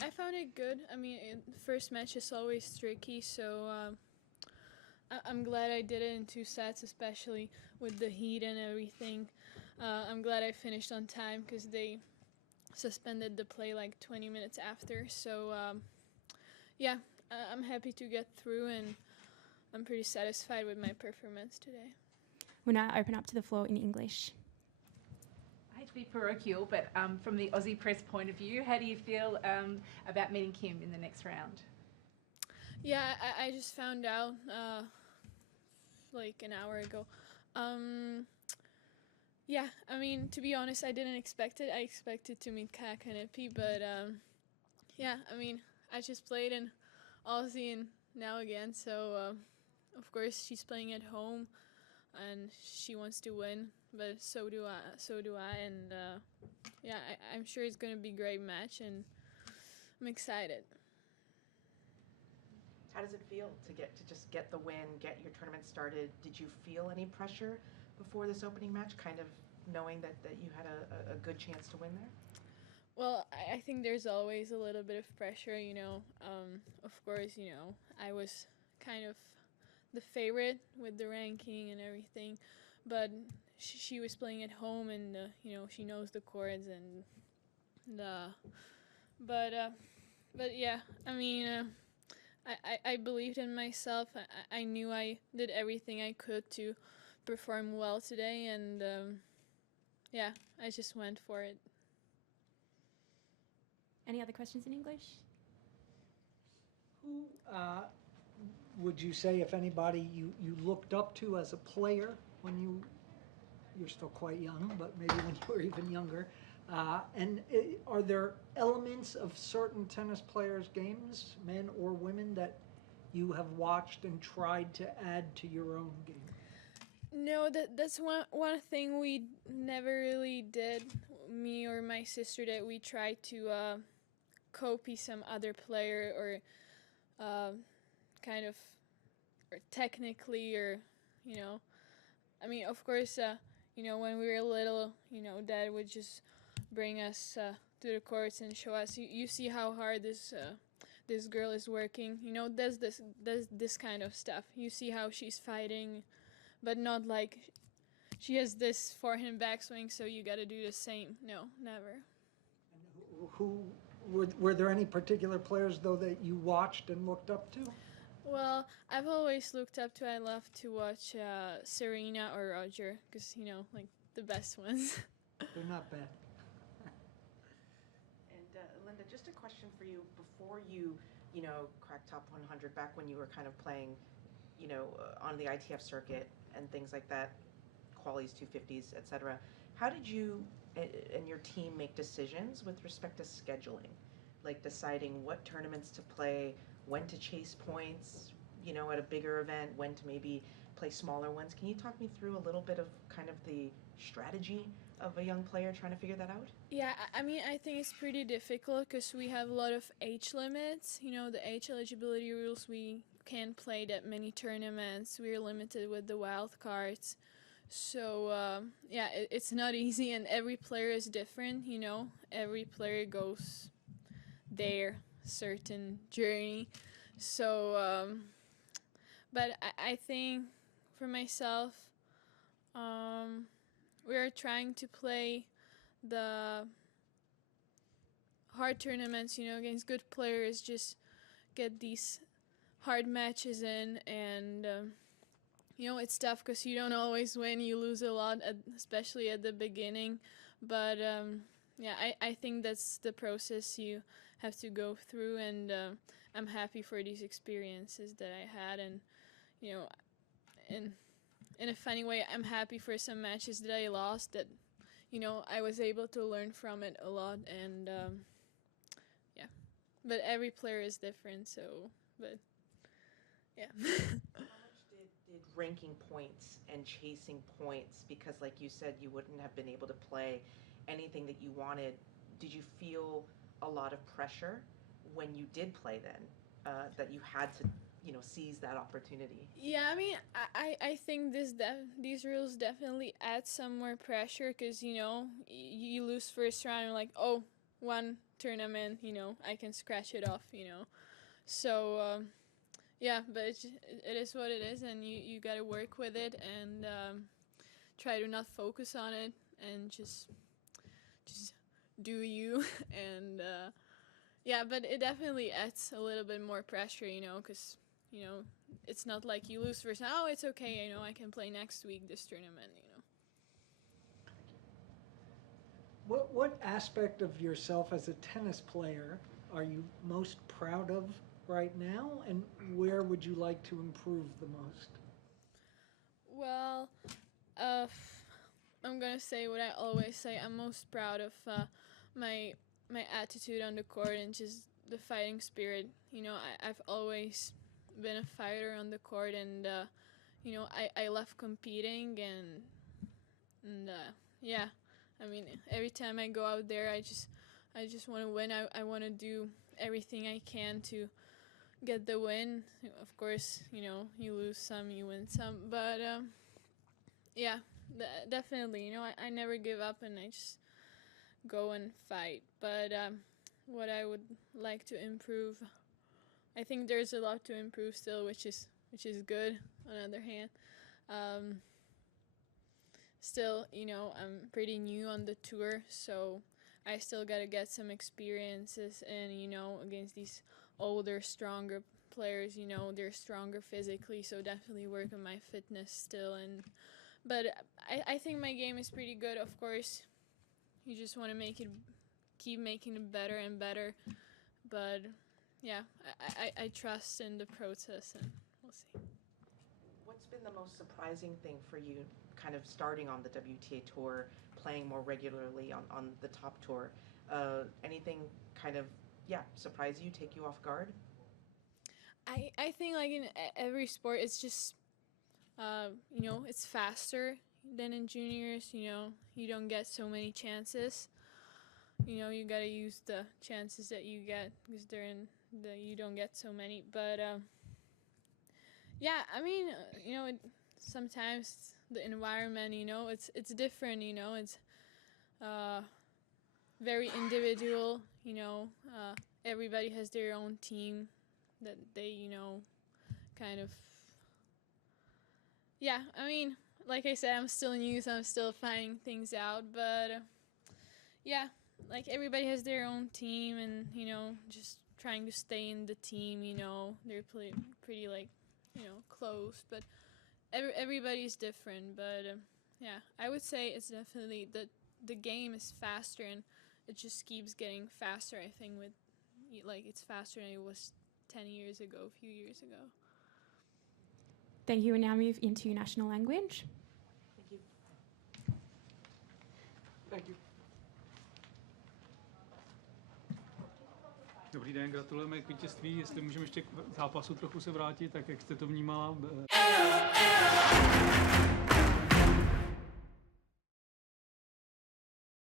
I found it good. I mean, first match is always tricky, so I'm glad I did it in 2 sets, especially with the heat and everything. I'm glad I finished on time because they suspended the play like 20 minutes after. So yeah, I'm happy to get through, and I'm pretty satisfied with my performance today. We'll now open up to the floor in English. I hate to be parochial, but from the Aussie press point of view, how do you feel about meeting Kim in the next round? Yeah, I just found out like an hour ago. Yeah, I mean, to be honest, I didn't expect it. I expected to meet Kanepi, but yeah, I mean, I just played in Aussie and now again, so of course she's playing at home and she wants to win, but so do I, and yeah, I'm sure it's going to be a great match, and I'm excited. How does it feel to just get the win, get your tournament started? Did you feel any pressure before this opening match, kind of knowing that you had a good chance to win there? Well, I think there's always a little bit of pressure, Of course, I was kind of the favorite with the ranking and everything, but she was playing at home, and she knows the chords, and but yeah, I mean, I believed in myself. I knew I did everything I could to perform well today, and yeah, I just went for it. Any other questions in English? Who would you say, if anybody, you looked up to as a player when you're still quite young, but maybe when you were even younger? Are there elements of certain tennis players' games, men or women, that you have watched and tried to add to your own game? No, that's one thing we never really did, me or my sister, that we tried to copy some other player, or kind of, or technically, or I mean, of course, when we were little, Dad would just bring us to the courts and show us. You see how hard this girl is working. Does this kind of stuff. You see how she's fighting, but not like she has this forehand backswing, so you got to do the same. No, never. And who were there any particular players though that you watched and looked up to? Well, I've always looked up to. I love to watch Serena or Roger, because like the best ones. They're not bad. And Linda, just a question for you. Before you cracked top 100, back when you were kind of playing, on the ITF circuit and things like that, qualies, 250s, etc. How did you and your team make decisions with respect to scheduling, like deciding what tournaments to play, when to chase points, at a bigger event, when to maybe play smaller ones? Can you talk me through a little bit of kind of the strategy of a young player trying to figure that out? Yeah, I mean, I think it's pretty difficult because we have a lot of age limits. The age eligibility rules, we can't play that many tournaments. We're limited with the wild cards. So, yeah, it's not easy, and every player is different, Every player goes their certain journey. So, but I think for myself, we are trying to play the hard tournaments, against good players, just get these hard matches in, and it's tough because you don't always win. You lose a lot, especially at the beginning, but yeah, I think that's the process you have to go through, and I'm happy for these experiences that I had, and in a funny way, I'm happy for some matches that I lost, that I was able to learn from it a lot, and yeah, but every player is different, so, but yeah. How much did ranking points and chasing points, because like you said, you wouldn't have been able to play anything that you wanted, did you feel a lot of pressure when you did play then, that you had to seize that opportunity? Yeah, I mean, I think these rules definitely add some more pressure, because you lose first round, you're like, oh, one tournament, I can scratch it off, So, yeah, but it is what it is, and you got to work with it and try to not focus on it and just do you. And yeah, but it definitely adds a little bit more pressure, because it's not like you lose first. Oh, it's okay, I can play next week this tournament. What aspect of yourself as a tennis player are you most proud of right now, and where would you like to improve the most? Well, I'm gonna say what I always say. I'm most proud of my attitude on the court and just the fighting spirit. I've always been a fighter on the court, and I love competing, and yeah. I mean, every time I go out there, I just want to win. I want to do everything I can to get the win. Of course, you lose some, you win some, but yeah, definitely. I never give up, and I just go and fight. But what I would like to improve, I think there's a lot to improve still, which is good. On the other hand. Still, I'm pretty new on the tour, so I still got to get some experiences and, against these older, stronger players, they're stronger physically, so definitely work on my fitness still. But I think my game is pretty good. Of course, you just want to keep making it better and better. But yeah, I trust in the process, and we'll see. What's been the most surprising thing for you, kind of starting on the WTA tour, playing more regularly on the top tour? Anything kind of, surprise you, take you off guard? I think like in every sport, it's just, it's faster than in juniors. You don't get so many chances. You got to use the chances that you get because you don't get so many. But yeah, I mean, sometimes the environment, it's different, it's very individual, everybody has their own team that they, kind of, yeah, I mean, like I said, I'm still new, so I'm still finding things out, but yeah, like everybody has their own team and, just trying to stay in the team, they're pretty like, close, but everybody's different. But yeah, I would say it's definitely the game is faster, and it just keeps getting faster. I think it's faster than it was 10 years ago, a few years ago. Thank you. And now move into national language. Thank you. Thank you. Dobrý den, gratulujeme k vítězství. Jestli můžeme ještě k zápasu trochu se vrátit, tak jak jste to vnímala?